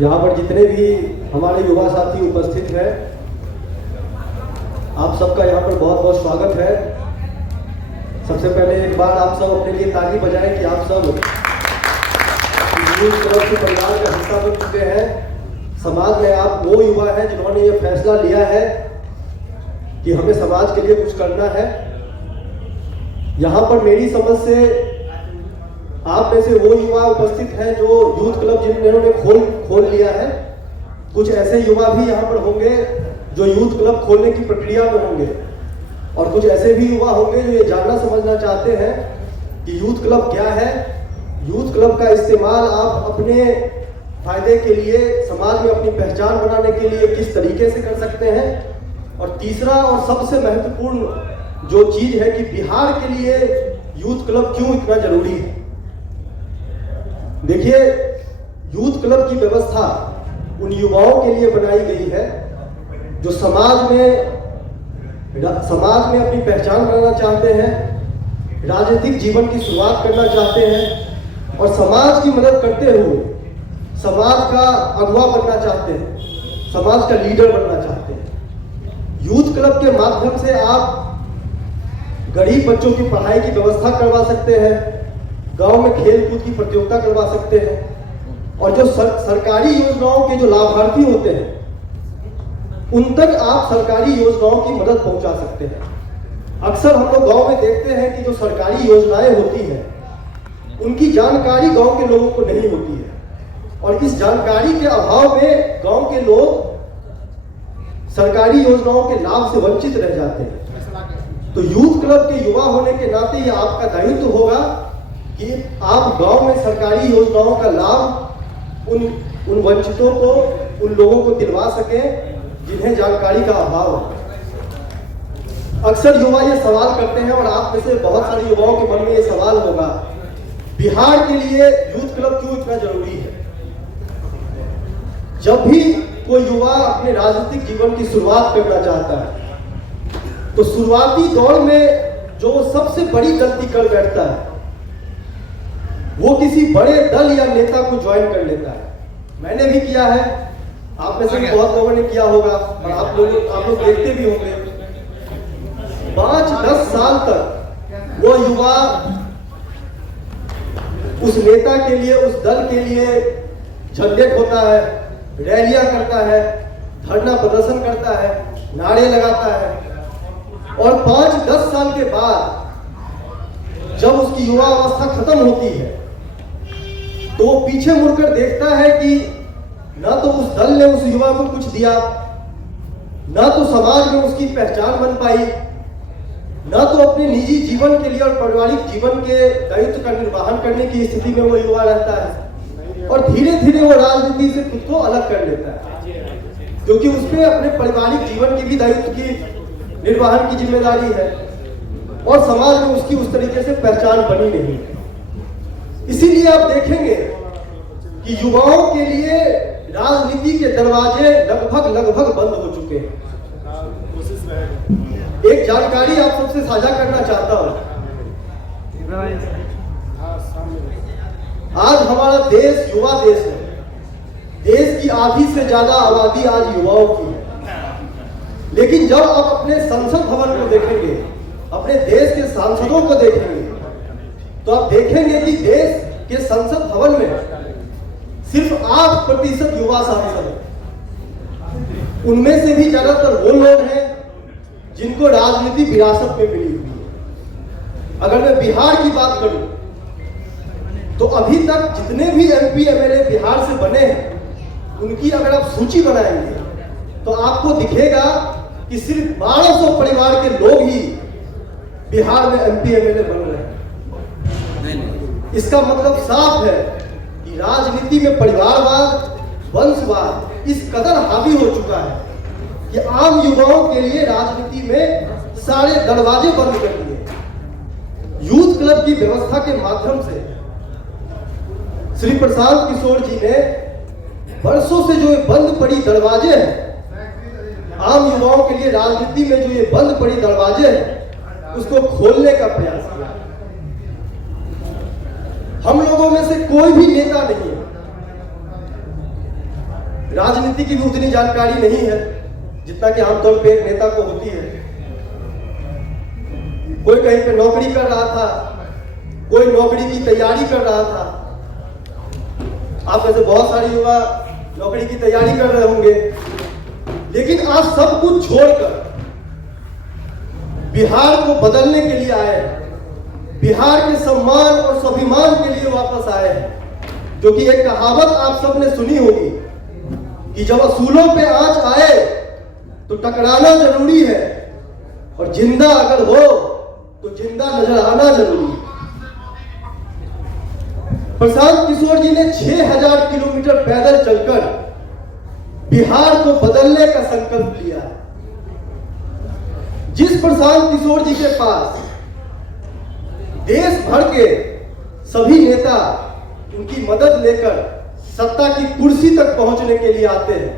यहाँ पर जितने भी हमारे युवा साथी उपस्थित हैं, आप सबका यहाँ पर बहुत बहुत स्वागत है। सबसे पहले एक बार आप सब अपने लिए ताली बजाएं कि आप सब यूथ क्लब के परिवार का हिस्सा बन चुके हैं। समाज में आप वो युवा हैं जिन्होंने ये फैसला लिया है कि हमें समाज के लिए कुछ करना है। यहाँ पर मेरी समझ से आप में से वो युवा उपस्थित हैं जो यूथ क्लब जिन्होंने खोल लिया है। कुछ ऐसे युवा भी यहाँ पर होंगे जो यूथ क्लब खोलने की प्रक्रिया में होंगे, और कुछ ऐसे भी युवा होंगे जो ये जानना समझना चाहते हैं कि यूथ क्लब क्या है, यूथ क्लब का इस्तेमाल आप अपने फायदे के लिए, समाज में अपनी पहचान बनाने के लिए किस तरीके से कर सकते हैं। और तीसरा और सबसे महत्वपूर्ण जो चीज है कि बिहार के लिए यूथ क्लब क्यों इतना जरूरी है। देखिए, यूथ क्लब की व्यवस्था उन युवाओं के लिए बनाई गई है जो समाज में अपनी पहचान बनाना चाहते हैं, राजनीतिक जीवन की शुरुआत करना चाहते हैं और समाज की मदद करते हुए समाज का अगुवा बनना चाहते हैं, समाज का लीडर बनना चाहते हैं। यूथ क्लब के माध्यम से आप गरीब बच्चों की पढ़ाई की व्यवस्था करवा सकते हैं, गांव में खेल कूद की प्रतियोगिता करवा सकते हैं, और जो सरकारी योजनाओं के जो लाभार्थी होते हैं उन तक आप सरकारी योजनाओं की मदद पहुंचा सकते हैं। अक्सर हम लोग गांव में देखते हैं कि जो सरकारी योजनाएं होती हैं उनकी जानकारी गांव के लोगों को नहीं होती है, और इस जानकारी के अभाव में गांव के लोग सरकारी योजनाओं के लाभ से वंचित रह जाते हैं। तो यूथ क्लब के युवा होने के नाते ये आपका दायित्व होगा कि आप गांव में सरकारी योजनाओं का लाभ उन वंचितों को, उन लोगों को दिलवा सकें जिन्हें जानकारी का अभाव है। अक्सर युवा ये सवाल करते हैं, और आप में से बहुत सारे युवाओं के मन में ये सवाल होगा, बिहार के लिए यूथ क्लब क्यों इतना जरूरी है। जब भी कोई युवा अपने राजनीतिक जीवन की शुरुआत करना चाहता है तो शुरुआती दौर में जो सबसे बड़ी गलती कर बैठता है वो किसी बड़े दल या नेता को ज्वाइन कर लेता है। मैंने भी किया है, आप में से बहुत लोगों ने किया होगा, और आप लोग देखते भी होंगे। 5-10 साल तक वो युवा उस नेता के लिए, उस दल के लिए झंडे खोता है, रैलियां करता है, धरना प्रदर्शन करता है, नारे लगाता है, और 5-10 साल के बाद जब उसकी युवा अवस्था खत्म होती है तो वो पीछे मुड़कर देखता है कि ना तो उस दल ने उस युवा को कुछ दिया, ना तो समाज में उसकी पहचान बन पाई, ना तो अपने निजी जीवन के लिए और पारिवारिक जीवन के दायित्व का निर्वहन करने की स्थिति में वो युवा रहता है, और धीरे धीरे वो राजनीति से खुद को अलग कर लेता है, क्योंकि उसपे अपने पारिवारिक जीवन की भी दायित्व की निर्वहन की जिम्मेदारी है, और समाज में उसकी उस तरीके से पहचान बनी नहीं है। इसीलिए आप देखेंगे कि युवाओं के लिए राजनीति के दरवाजे लगभग बंद हो चुके हैं। एक जानकारी आप सबसे साझा करना चाहता हूं। आज हमारा देश युवा देश है। देश की आधी से ज्यादा आबादी आज युवाओं की है। लेकिन जब आप अपने संसद भवन को देखेंगे, अपने देश के सांसदों को देखेंगे, तो आप देखेंगे कि देश के संसद भवन में सिर्फ 8% युवा सांसद हैं। उनमें से भी ज्यादातर वो लोग हैं जिनको राजनीति विरासत में मिली हुई है। अगर मैं बिहार की बात करूं तो अभी तक जितने भी MP MLA बिहार से बने हैं उनकी अगर आप सूची बनाएंगे तो आपको दिखेगा कि सिर्फ 1200 परिवार के लोग ही बिहार में MP MLA बन रहे हैं। इसका मतलब साफ है कि राजनीति में परिवारवाद, वंशवाद इस कदर हावी हो चुका है कि आम युवाओं के लिए राजनीति में सारे दरवाजे बंद कर दिए। यूथ क्लब की व्यवस्था के माध्यम से श्री प्रशांत किशोर जी ने वर्षों से जो ये बंद पड़ी दरवाजे हैं, आम युवाओं के लिए राजनीति में जो ये बंद पड़ी दरवाजे हैं, उसको खोलने का प्रयास किया। हम लोगों में से कोई भी नेता नहीं है राजनीति की भी उतनी जानकारी नहीं है जितना कि आमतौर पे एक नेता को होती है। कोई कहीं पे नौकरी कर रहा था, कोई नौकरी की तैयारी कर रहा था। आप में से बहुत सारे युवा नौकरी की तैयारी कर रहे होंगे, लेकिन आज सब कुछ छोड़कर बिहार को बदलने के लिए आए, बिहार के सम्मान और स्वाभिमान के लिए वापस आए हैं। जो कि एक कहावत आप सबने सुनी होगी कि जब असूलों पे आंच आए तो टकराना जरूरी है, और जिंदा अगर हो तो जिंदा नजर आना जरूरी है। प्रशांत किशोर जी ने 6000 किलोमीटर पैदल चलकर बिहार को बदलने का संकल्प लिया। जिस प्रशांत किशोर जी के पास देश भर के सभी नेता उनकी मदद लेकर सत्ता की कुर्सी तक पहुंचने के लिए आते हैं,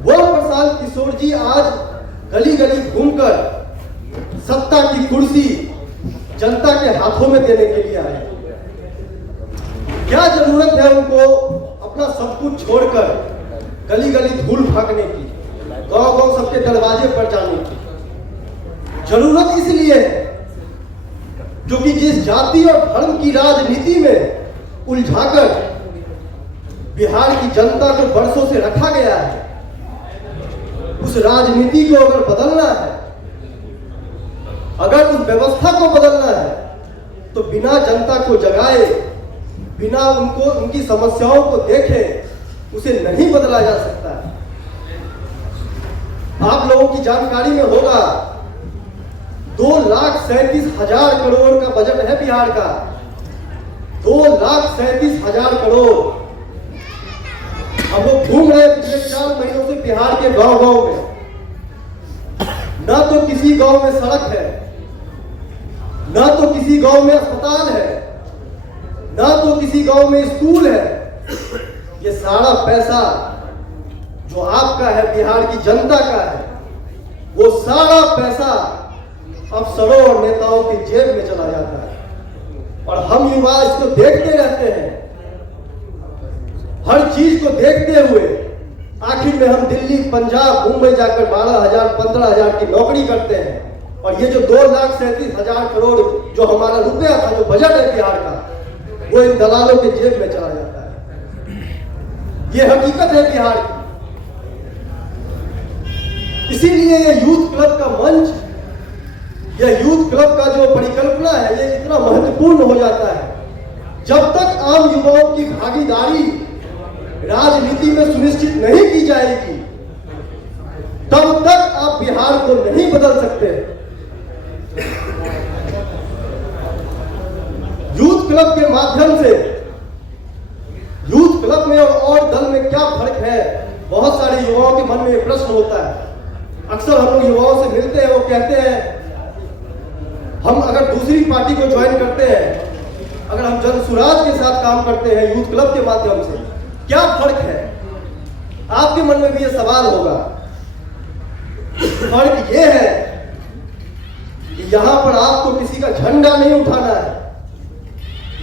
वह प्रशांत किशोर जी आज गली गली घूमकर सत्ता की कुर्सी जनता के हाथों में देने के लिए आए। क्या जरूरत है उनको अपना सब कुछ छोड़कर गली गली धूल फाकने की, गांव गांव सबके दरवाजे पर जाने की? जरूरत इसलिए है क्योंकि जिस जाति और धर्म की राजनीति में उलझाकर बिहार की जनता को बरसों से रखा गया है, उस राजनीति को अगर बदलना है, अगर उस व्यवस्था को बदलना है, तो बिना जनता को जगाए, बिना उनको उनकी समस्याओं को देखे उसे नहीं बदला जा सकता है। आप लोगों की जानकारी में होगा 2,37,000 करोड़ का बजट है बिहार का। 2,37,000 करोड़। हम लोग घूम रहे पिछले 4 महीनों से बिहार के गांव गांव में, ना तो किसी गांव में सड़क है, ना तो किसी गांव में अस्पताल है, ना तो किसी गांव में स्कूल है। ये सारा पैसा जो आपका है, बिहार की जनता का है, वो सारा पैसा अफसरों और नेताओं की जेब में चला जाता है। और हम युवा इसको देखते रहते हैं, हर चीज को देखते हुए आखिर में हम दिल्ली, पंजाब, मुंबई जाकर 12,000, 15,000 की नौकरी करते हैं। और ये जो 2,37,000 करोड़ जो हमारा रुपया था, जो बजट है बिहार का, वो इन दलालों के जेब में चला जाता है। ये हकीकत है बिहार की। इसीलिए ये यूथ क्लब का मंच, यह यूथ क्लब का जो परिकल्पना है, ये इतना महत्वपूर्ण हो जाता है। जब तक आम युवाओं की भागीदारी राजनीति में सुनिश्चित नहीं की जाएगी, तब तक आप बिहार को नहीं बदल सकते। यूथ क्लब के माध्यम से, यूथ क्लब में और दल में क्या फर्क है, बहुत सारे युवाओं के मन में एक प्रश्न होता है। अक्सर हम लोग युवाओं से मिलते हैं, वो कहते हैं हम अगर दूसरी पार्टी को ज्वाइन करते हैं, अगर हम जन सुराज के साथ काम करते हैं यूथ क्लब के माध्यम से, क्या फर्क है? आपके मन में भी ये सवाल होगा। फर्क ये है कि यहां पर आपको किसी का झंडा नहीं उठाना है,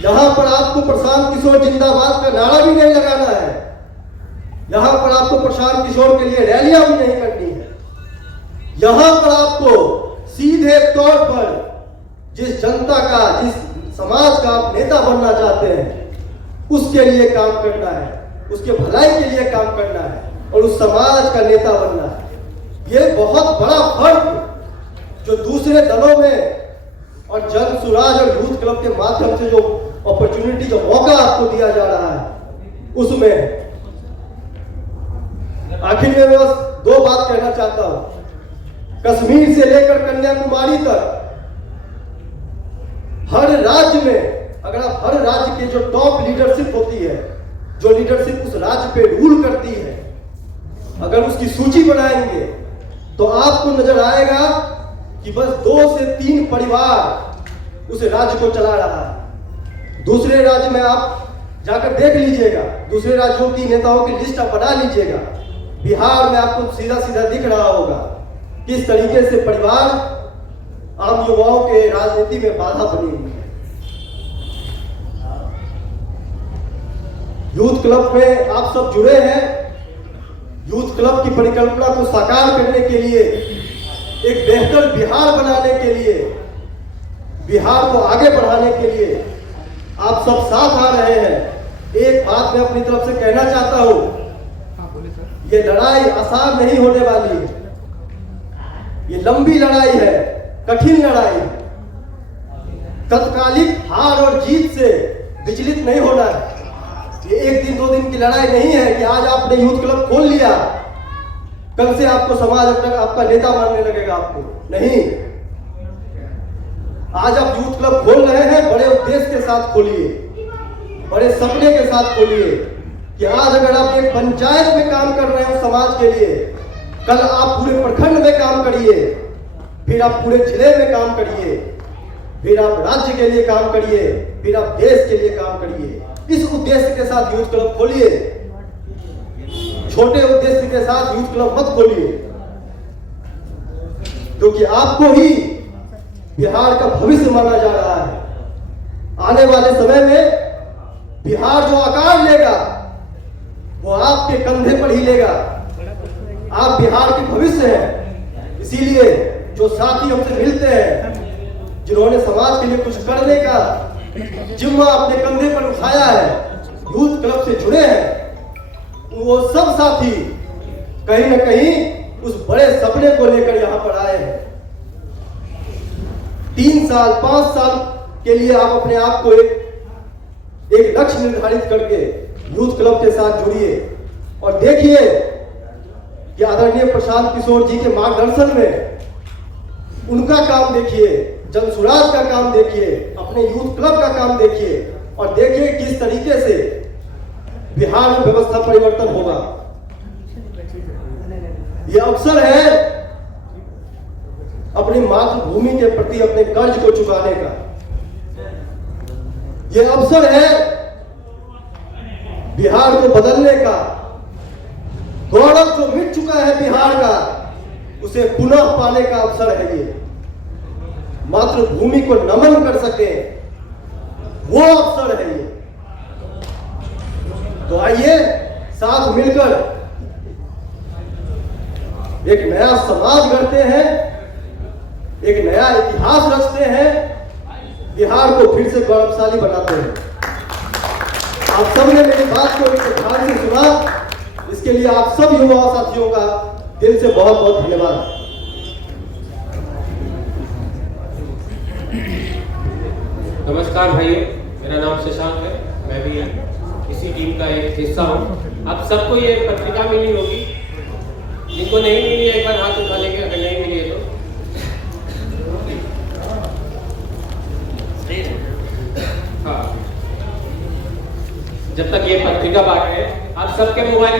यहां पर आपको प्रशांत किशोर जिंदाबाद का नारा भी नहीं लगाना है, यहां पर आपको प्रशांत किशोर के लिए रैलियां भी नहीं करनी है। यहां पर आपको सीधे तौर पर जिस जनता का, जिस समाज का आप नेता बनना चाहते हैं, उसके लिए काम करना है, उसके भलाई के लिए काम करना है, और उस समाज का नेता बनना है। ये बहुत बड़ा फर्क जो दूसरे दलों में और जन सुराज और यूथ क्लब के माध्यम से जो अपॉर्चुनिटी, जो मौका आपको दिया जा रहा है, उसमें आखिर में बस 2 बात कहना चाहता हूं। कश्मीर से लेकर कन्याकुमारी तक हर राज्य में, अगर आप हर राज्य के जो टॉप लीडरशिप होती है, जो लीडरशिप उस राज्य पे रूल करती है, अगर उसकी सूची बनाएंगे तो आपको नजर आएगा कि बस 2 से 3 परिवार उस राज्य को चला रहा है। दूसरे राज्य में आप जाकर देख लीजिएगा, दूसरे राज्यों की नेताओं की लिस्ट आप बना लीजिएगा। बिहार में आपको सीधा सीधा दिख रहा होगा किस तरीके से परिवार आम युवाओं के राजनीति में बाधा बनी हुई है। यूथ क्लब में आप सब जुड़े हैं, यूथ क्लब की परिकल्पना को साकार करने के लिए, एक बेहतर बिहार बनाने के लिए, बिहार को आगे बढ़ाने के लिए आप सब साथ आ रहे हैं। एक बात मैं अपनी तरफ से कहना चाहता हूं, ये लड़ाई आसान नहीं होने वाली है। ये लंबी लड़ाई है, कठिन लड़ाई। तत्कालिक हार और जीत से विचलित नहीं होना है। ये एक दिन दो दिन की लड़ाई नहीं है कि आज आपने यूथ क्लब खोल लिया, कल से आपको समाज आपका नेता मानने लगेगा। आपको नहीं, आज आप यूथ क्लब खोल रहे हैं, बड़े उद्देश्य के साथ खोलिए, बड़े सपने के साथ खोलिए कि आज अगर आप एक पंचायत में काम कर रहे हो समाज के लिए, कल आप पूरे प्रखंड में काम करिए, फिर आप पूरे जिले में काम करिए, फिर आप राज्य के लिए काम करिए, फिर आप देश के लिए काम करिए। इस उद्देश्य के साथ यूथ क्लब खोलिए, छोटे उद्देश्य के साथ यूथ क्लब मत खोलिए, क्योंकि आपको ही बिहार का भविष्य माना जा रहा है। आने वाले समय में बिहार जो आकार लेगा वो आपके कंधे पर ही लेगा। आप बिहार के भविष्य हैं। इसीलिए जो साथी हमसे मिलते हैं, जिन्होंने समाज के लिए कुछ करने का जिम्मा अपने कंधे पर उठाया है, यूथ क्लब से जुड़े हैं, वो सब साथी कहीं ना कहीं उस बड़े सपने को लेकर यहां पर आए हैं। 3 साल 5 साल के लिए आप अपने आप को एक लक्ष्य निर्धारित करके यूथ क्लब के साथ जुड़िए और देखिए कि आदरणीय प्रशांत किशोर जी के मार्गदर्शन में उनका काम देखिए, जन सुराज का काम देखिए, अपने यूथ क्लब का काम देखिए और देखिए किस तरीके से बिहार में व्यवस्था परिवर्तन होगा। यह अवसर है अपनी मातृभूमि के प्रति अपने कर्ज को चुकाने का। यह अवसर है बिहार को बदलने का। गौरव जो मिट चुका है बिहार का, उसे पुनः पाने का अवसर है। ये मातृभूमि को नमन कर सके, वो अवसर है ये। तो आइए साथ मिलकर एक नया समाज गढ़ते हैं, एक नया इतिहास रचते हैं, बिहार को फिर से गौरवशाली बनाते हैं। आप सबने मेरी बात को एक ध्यान से सुना, इसके लिए आप सब युवा साथियों का दिल से बहुत बहुत धन्यवाद। नमस्कार भाइयों, मेरा नाम शशांक है, मैं भी इसी टीम का एक हिस्सा हूँ। आप सबको ये पत्रिका मिली होगी, जिनको नहीं मिली एक बार हाथ उठा लेंगे, अगर नहीं मिली है तो। हाँ, जब तक ये पत्रिका बांट रहे हैं, आप सबके मोबाइल